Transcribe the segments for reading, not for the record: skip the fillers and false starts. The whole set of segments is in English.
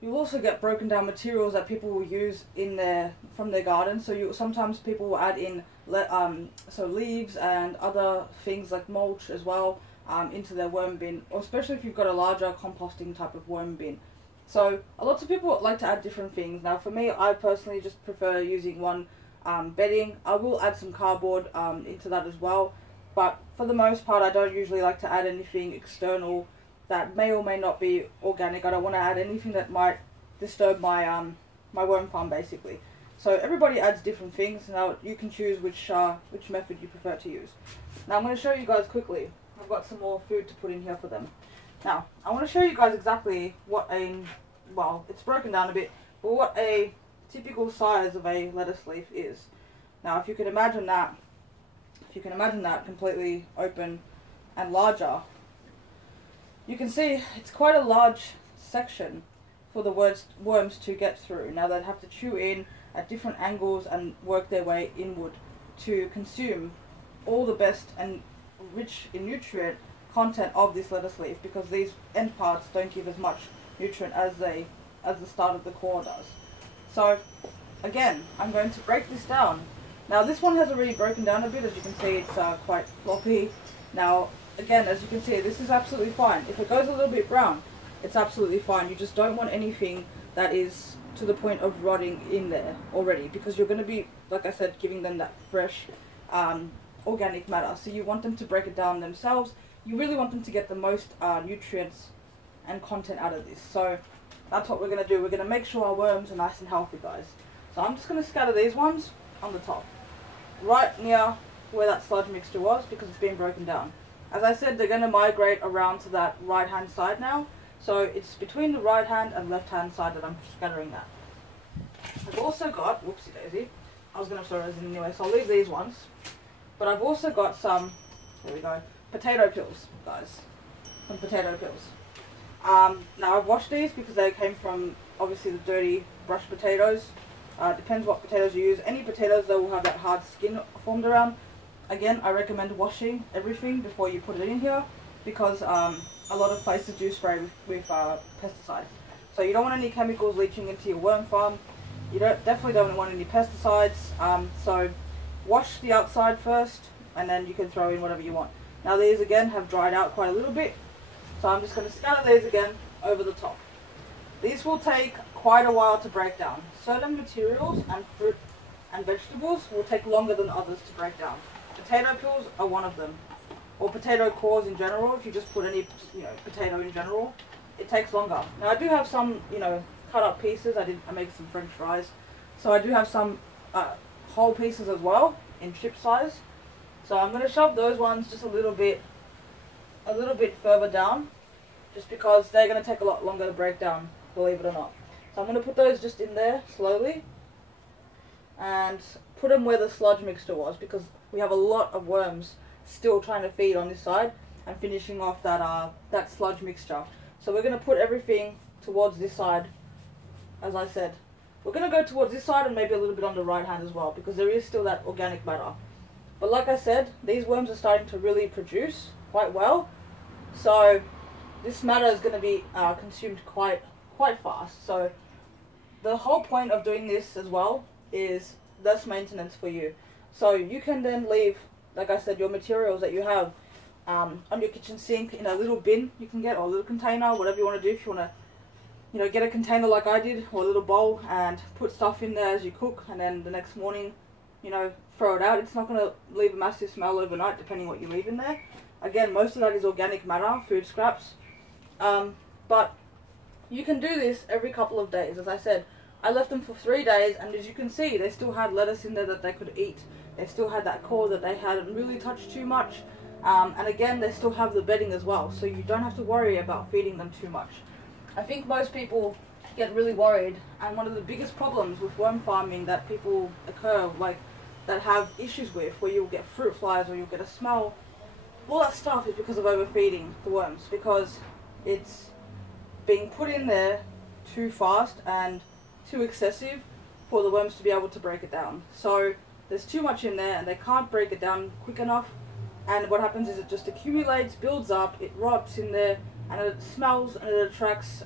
You'll also get broken down materials that people will use from their garden. So sometimes people will add in leaves and other things like mulch as well into their worm bin, or especially if you've got a larger composting type of worm bin. So lots of people like to add different things. Now for me, I personally just prefer using one bedding. I will add some cardboard into that as well, but for the most part I don't usually like to add anything external that may or may not be organic. I don't want to add anything that might disturb my my worm farm basically. So everybody adds different things. Now you can choose which method you prefer to use. Now I'm going to show you guys quickly. I've got some more food to put in here for them. Now I want to show you guys exactly what it's broken down a bit, but what a typical size of a lettuce leaf is. Now if you can imagine that completely open and larger, you can see it's quite a large section for the worms to get through. Now they'd have to chew in at different angles and work their way inward to consume all the best and rich in nutrient content of this lettuce leaf, because these end parts don't give as much nutrient as the start of the core does. So again, I'm going to break this down. Now this one has already broken down a bit. As you can see, it's quite floppy. Now again, as you can see, this is absolutely fine. If it goes a little bit brown, it's absolutely fine. You just don't want anything that is to the point of rotting in there already, because you're going to be, like I said, giving them that fresh organic matter. So you want them to break it down themselves. You really want them to get the most nutrients and content out of this. So that's what we're going to do. We're going to make sure our worms are nice and healthy, guys. So I'm just going to scatter these ones on the top, right near where that sludge mixture was, because it's been broken down. As I said, they're going to migrate around to that right hand side now. So it's between the right hand and left hand side that I'm scattering that. I've also got, whoopsie daisy, I was going to throw those in anyway, so I'll leave these ones. But I've also got some, there we go, potato peels, guys. Some potato peels. Now I've washed these because they came from obviously the dirty brush potatoes. Depends what potatoes you use. Any potatoes that will have that hard skin formed around. Again, I recommend washing everything before you put it in here, because a lot of places do spray with pesticides. So you don't want any chemicals leaching into your worm farm. You definitely don't want any pesticides. So wash the outside first, and then you can throw in whatever you want. Now these again have dried out quite a little bit, so I'm just going to scatter these again over the top. These will take quite a while to break down. Certain materials and fruit and vegetables will take longer than others to break down. Potato peels are one of them, or potato cores in general. If you just put any potato in general, it takes longer. Now I do have some cut up pieces. I make some French fries, so I do have some whole pieces as well in chip size. So I'm going to shove those ones just a little bit further down, just because they're going to take a lot longer to break down, believe it or not. So I'm going to put those just in there slowly and put them where the sludge mixture was, because we have a lot of worms still trying to feed on this side and finishing off that sludge mixture. So we're going to put everything towards this side. As I said, we're going to go towards this side and maybe a little bit on the right hand as well, because there is still that organic matter. But like I said, these worms are starting to really produce quite well, so this matter is going to be consumed quite fast. So the whole point of doing this as well is less maintenance for you. So you can then leave, like I said, your materials that you have on your kitchen sink in a little bin you can get, or a little container, whatever you want to do. If you want to get a container like I did, or a little bowl, and put stuff in there as you cook, and then the next morning throw it out. It's not going to leave a massive smell overnight, depending what you leave in there. Again, most of that is organic matter, food scraps. But you can do this every couple of days. As I said, I left them for 3 days, and as you can see, they still had lettuce in there that they could eat. They still had that core that they hadn't really touched too much. And again, they still have the bedding as well, so you don't have to worry about feeding them too much. I think most people get really worried, and one of the biggest problems with worm farming that people that have issues with, where you'll get fruit flies or you'll get a smell, all that stuff is because of overfeeding the worms, because it's being put in there too fast and too excessive for the worms to be able to break it down. So there's too much in there and they can't break it down quick enough, and what happens is it just accumulates, builds up, it rots in there, and it smells and it attracts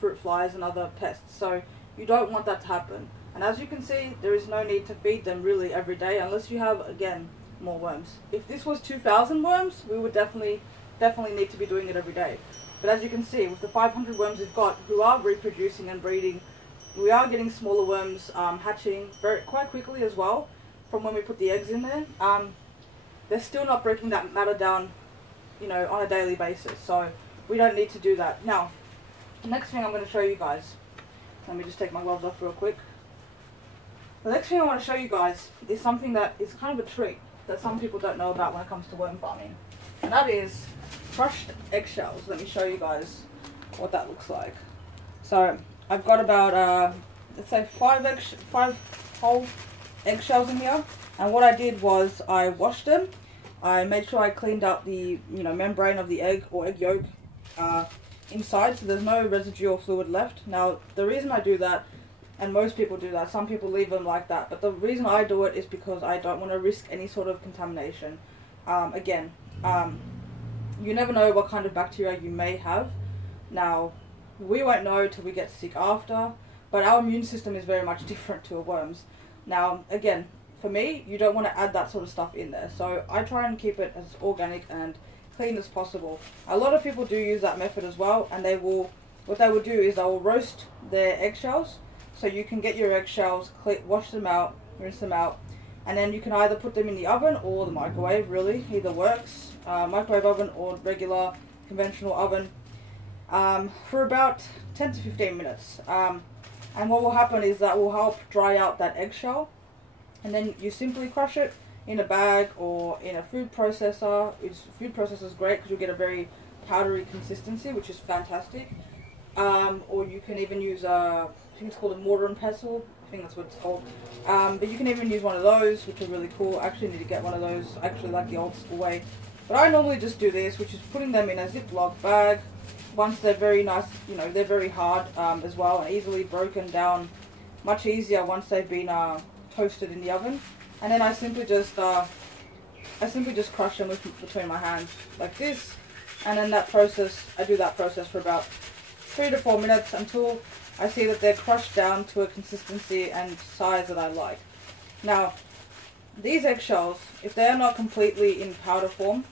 fruit flies and other pests. So you don't want that to happen. And as you can see, there is no need to feed them really every day unless you have, again, more worms. If this was 2,000 worms, we would definitely need to be doing it every day. But as you can see, with the 500 worms we've got who are reproducing and breeding, we are getting smaller worms hatching quite quickly as well from when we put the eggs in there. They're still not breaking that matter down, you know, on a daily basis. So we don't need to do that. Now, the next thing I'm going to show you guys, let me just take my gloves off real quick. The next thing I want to show you guys is something that is kind of a treat that some people don't know about when it comes to worm farming. And that is crushed eggshells. Let me show you guys what that looks like. So I've got about, let's say 5 whole eggshells in here. And what I did was I washed them. I made sure I cleaned up the membrane of the egg or egg yolk inside, so there's no residual fluid left. Now the reason I do that, and most people do that, some people leave them like that, but the reason I do it is because I don't want to risk any sort of contamination. You never know what kind of bacteria you may have. Now we won't know till we get sick after, but our immune system is very much different to a worm's. Now again, for me, you don't want to add that sort of stuff in there, so I try and keep it as organic and clean as possible. A lot of people do use that method as well, and what they will do is they will roast their eggshells. So you can get your eggshells, wash them out, rinse them out, and then you can either put them in the oven or the microwave, really, either works, microwave oven or regular conventional oven, for about 10 to 15 minutes. And what will happen is that will help dry out that eggshell, and then you simply crush it in a bag or in a food processor. Food processor is great because you'll get a very powdery consistency, which is fantastic. Or you can even use I think it's called a mortar and pestle. I think that's what it's called. But you can even use one of those, which are really cool. I actually need to get one of those. I actually like the old school way. But I normally just do this, which is putting them in a Ziploc bag. Once they're very nice, they're very hard as well and easily broken down. Much easier once they've been toasted in the oven. And then I simply just crush them between my hands like this. And then I do that process for about 3 to 4 minutes until I see that they're crushed down to a consistency and size that I like. Now, these eggshells, if they are not completely in powder form,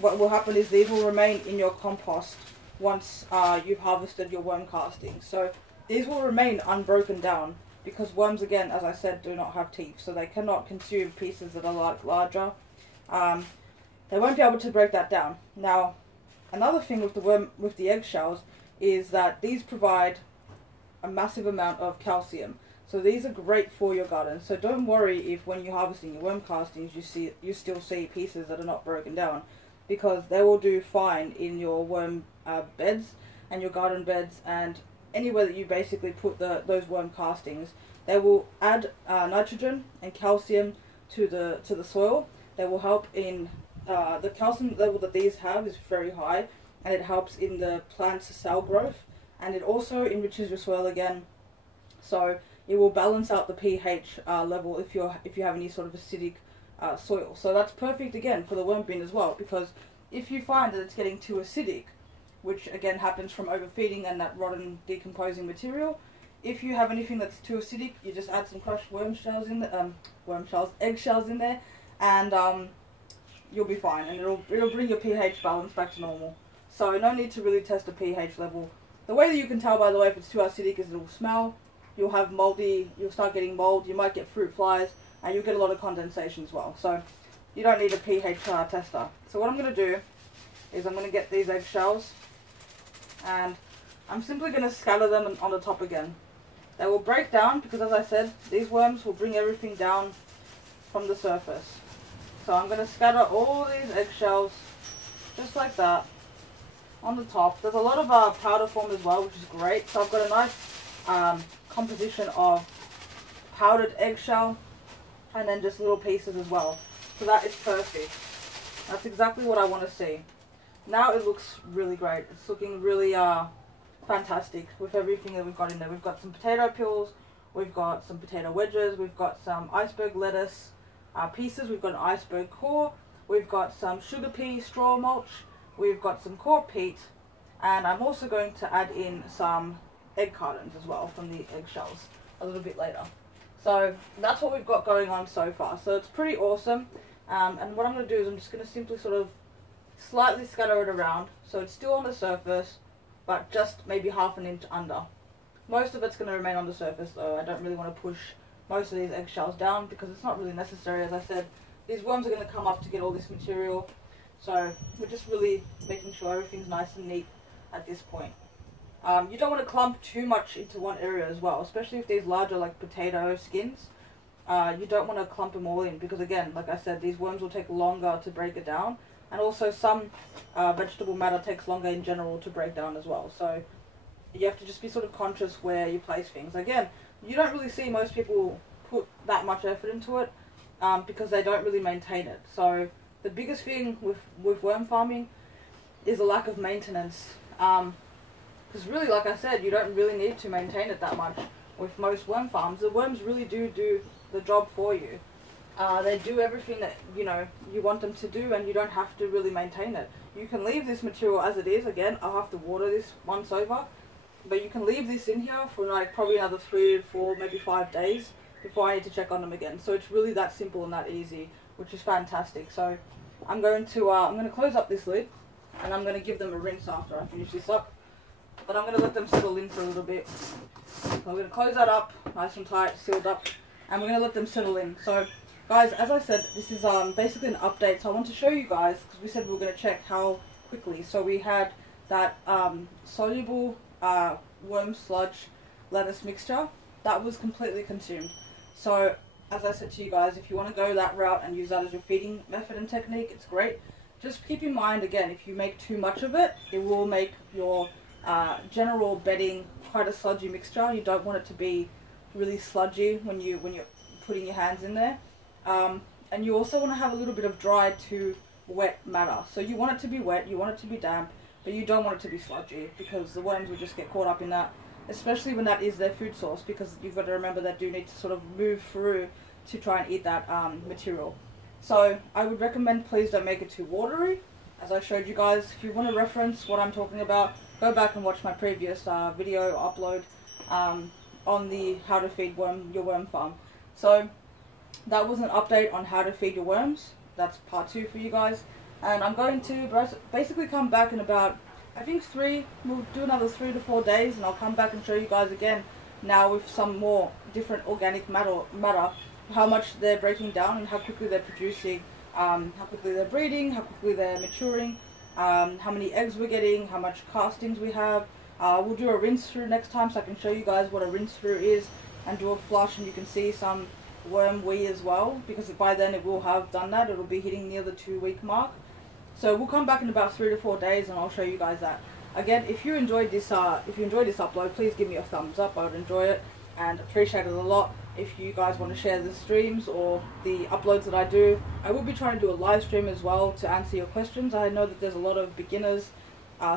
what will happen is these will remain in your compost once you've harvested your worm castings. So these will remain unbroken down because worms, again, as I said, do not have teeth, so they cannot consume pieces that are larger. They won't be able to break that down. Now, another thing with the eggshells is that these provide a massive amount of calcium. So these are great for your garden. So don't worry if when you're harvesting your worm castings you still see pieces that are not broken down, because they will do fine in your worm beds and your garden beds and anywhere that you basically put those worm castings. They will add nitrogen and calcium to the soil. They will help in the calcium level that these have is very high, and it helps in the plant's cell growth, and it also enriches your soil again. So it will balance out the pH level if you have any sort of acidic soil. So that's perfect again for the worm bin as well, because if you find that it's getting too acidic, which again happens from overfeeding and that rotten decomposing material, if you have anything that's too acidic, you just add some crushed eggshells in there, and you'll be fine, and it'll bring your pH balance back to normal. So no need to really test the pH level. The way that you can tell, by the way, if it's too acidic is it'll smell. You'll start getting mold, you might get fruit flies, and you'll get a lot of condensation as well. So you don't need a pH tester. So what I'm going to do is I'm going to get these eggshells, and I'm simply going to scatter them on the top again. They will break down because, as I said, these worms will bring everything down from the surface. So I'm going to scatter all these eggshells just like that on the top. There's a lot of powder form as well, which is great. So I've got a nice composition of powdered eggshell and then just little pieces as well. So that is perfect. That's exactly what I want to see. Now it looks really great. It's looking really fantastic with everything that we've got in there. We've got some potato peels, we've got some potato wedges, we've got some iceberg lettuce pieces, we've got an iceberg core, we've got some sugar pea straw mulch, we've got some core peat, and I'm also going to add in some egg cartons as well from the eggshells a little bit later. So that's what we've got going on so far. So it's pretty awesome. And what I'm going to do is I'm just going to simply sort of slightly scatter it around so it's still on the surface, but just maybe half an inch under. Most of it's going to remain on the surface though. I don't really want to push most of these eggshells down because it's not really necessary. As I said, these worms are going to come up to get all this material. So we're just really making sure everything's nice and neat at this point. You don't want to clump too much into one area as well, especially if these larger like potato skins. You don't want to clump them all in because again, like I said, these worms will take longer to break it down, and also some vegetable matter takes longer in general to break down as well. So you have to just be sort of conscious where you place things. Again, you don't really see most people put that much effort into it because they don't really maintain it. So the biggest thing with worm farming is a lack of maintenance. Because really, like I said, you don't really need to maintain it that much with most worm farms. The worms really do the job for you. They do everything that, you know, you want them to do, and you don't have to really maintain it. You can leave this material as it is. Again, I'll have to water this once over. But you can leave this in here for like probably another 3 to 4, maybe 5 days before I need to check on them again. So it's really that simple and that easy, which is fantastic. So I'm going to close up this lid, and I'm going to give them a rinse after I finish this up. But I'm going to let them settle in for a little bit. So I'm going to close that up, nice and tight, sealed up, and we're going to let them settle in. So guys, as I said, this is basically an update. So I want to show you guys, because we said we were going to check how quickly. So we had that soluble worm sludge lettuce mixture that was completely consumed. So as I said to you guys, if you want to go that route and use that as your feeding method and technique, it's great. Just keep in mind, again, if you make too much of it, it will make your general bedding quite a sludgy mixture. You don't want it to be really sludgy when you're putting your hands in there. And you also want to have a little bit of dry to wet matter. So you want it to be wet, you want it to be damp, but you don't want it to be sludgy because the worms will just get caught up in that, especially when that is their food source, because you've got to remember they do need to sort of move through to try and eat that material. So I would recommend please don't make it too watery. As I showed you guys, if you want to reference what I'm talking about, go back and watch my previous video upload on the how to feed your worm farm. So that was an update on how to feed your worms. That's part 2 for you guys. And I'm going to basically come back in about, I think we'll do another 3 to 4 days, and I'll come back and show you guys again now with some more different organic matter, how much they're breaking down and how quickly they're producing, how quickly they're breeding, how quickly they're maturing, how many eggs we're getting, how much castings we have. We'll do a rinse through next time so I can show you guys what a rinse through is, and do a flush, and you can see some worm wee as well, because by then it will have done that. It'll be hitting near the 2-week mark. So we'll come back in about 3 to 4 days and I'll show you guys that. Again, if you enjoyed this upload, please give me a thumbs up. I would enjoy it and appreciate it a lot. If you guys want to share the streams or the uploads that I do, I will be trying to do a live stream as well to answer your questions. I know that there's a lot of beginners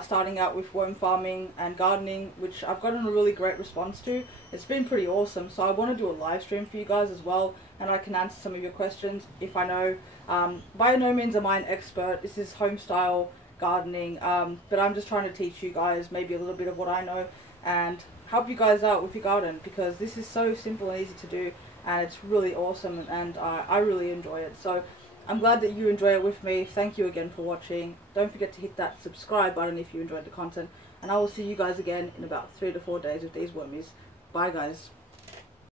starting out with worm farming and gardening, which I've gotten a really great response to. It's been pretty awesome, so I want to do a live stream for you guys as well, and I can answer some of your questions if I know. By no means am I an expert. This is home style gardening, but I'm just trying to teach you guys maybe a little bit of what I know and help you guys out with your garden, because this is so simple and easy to do, and it's really awesome, and I really enjoy it. So I'm glad that you enjoy it with me. Thank you again for watching. Don't forget to hit that subscribe button if you enjoyed the content, and I will see you guys again in about 3 to 4 days with these wormies. Bye guys.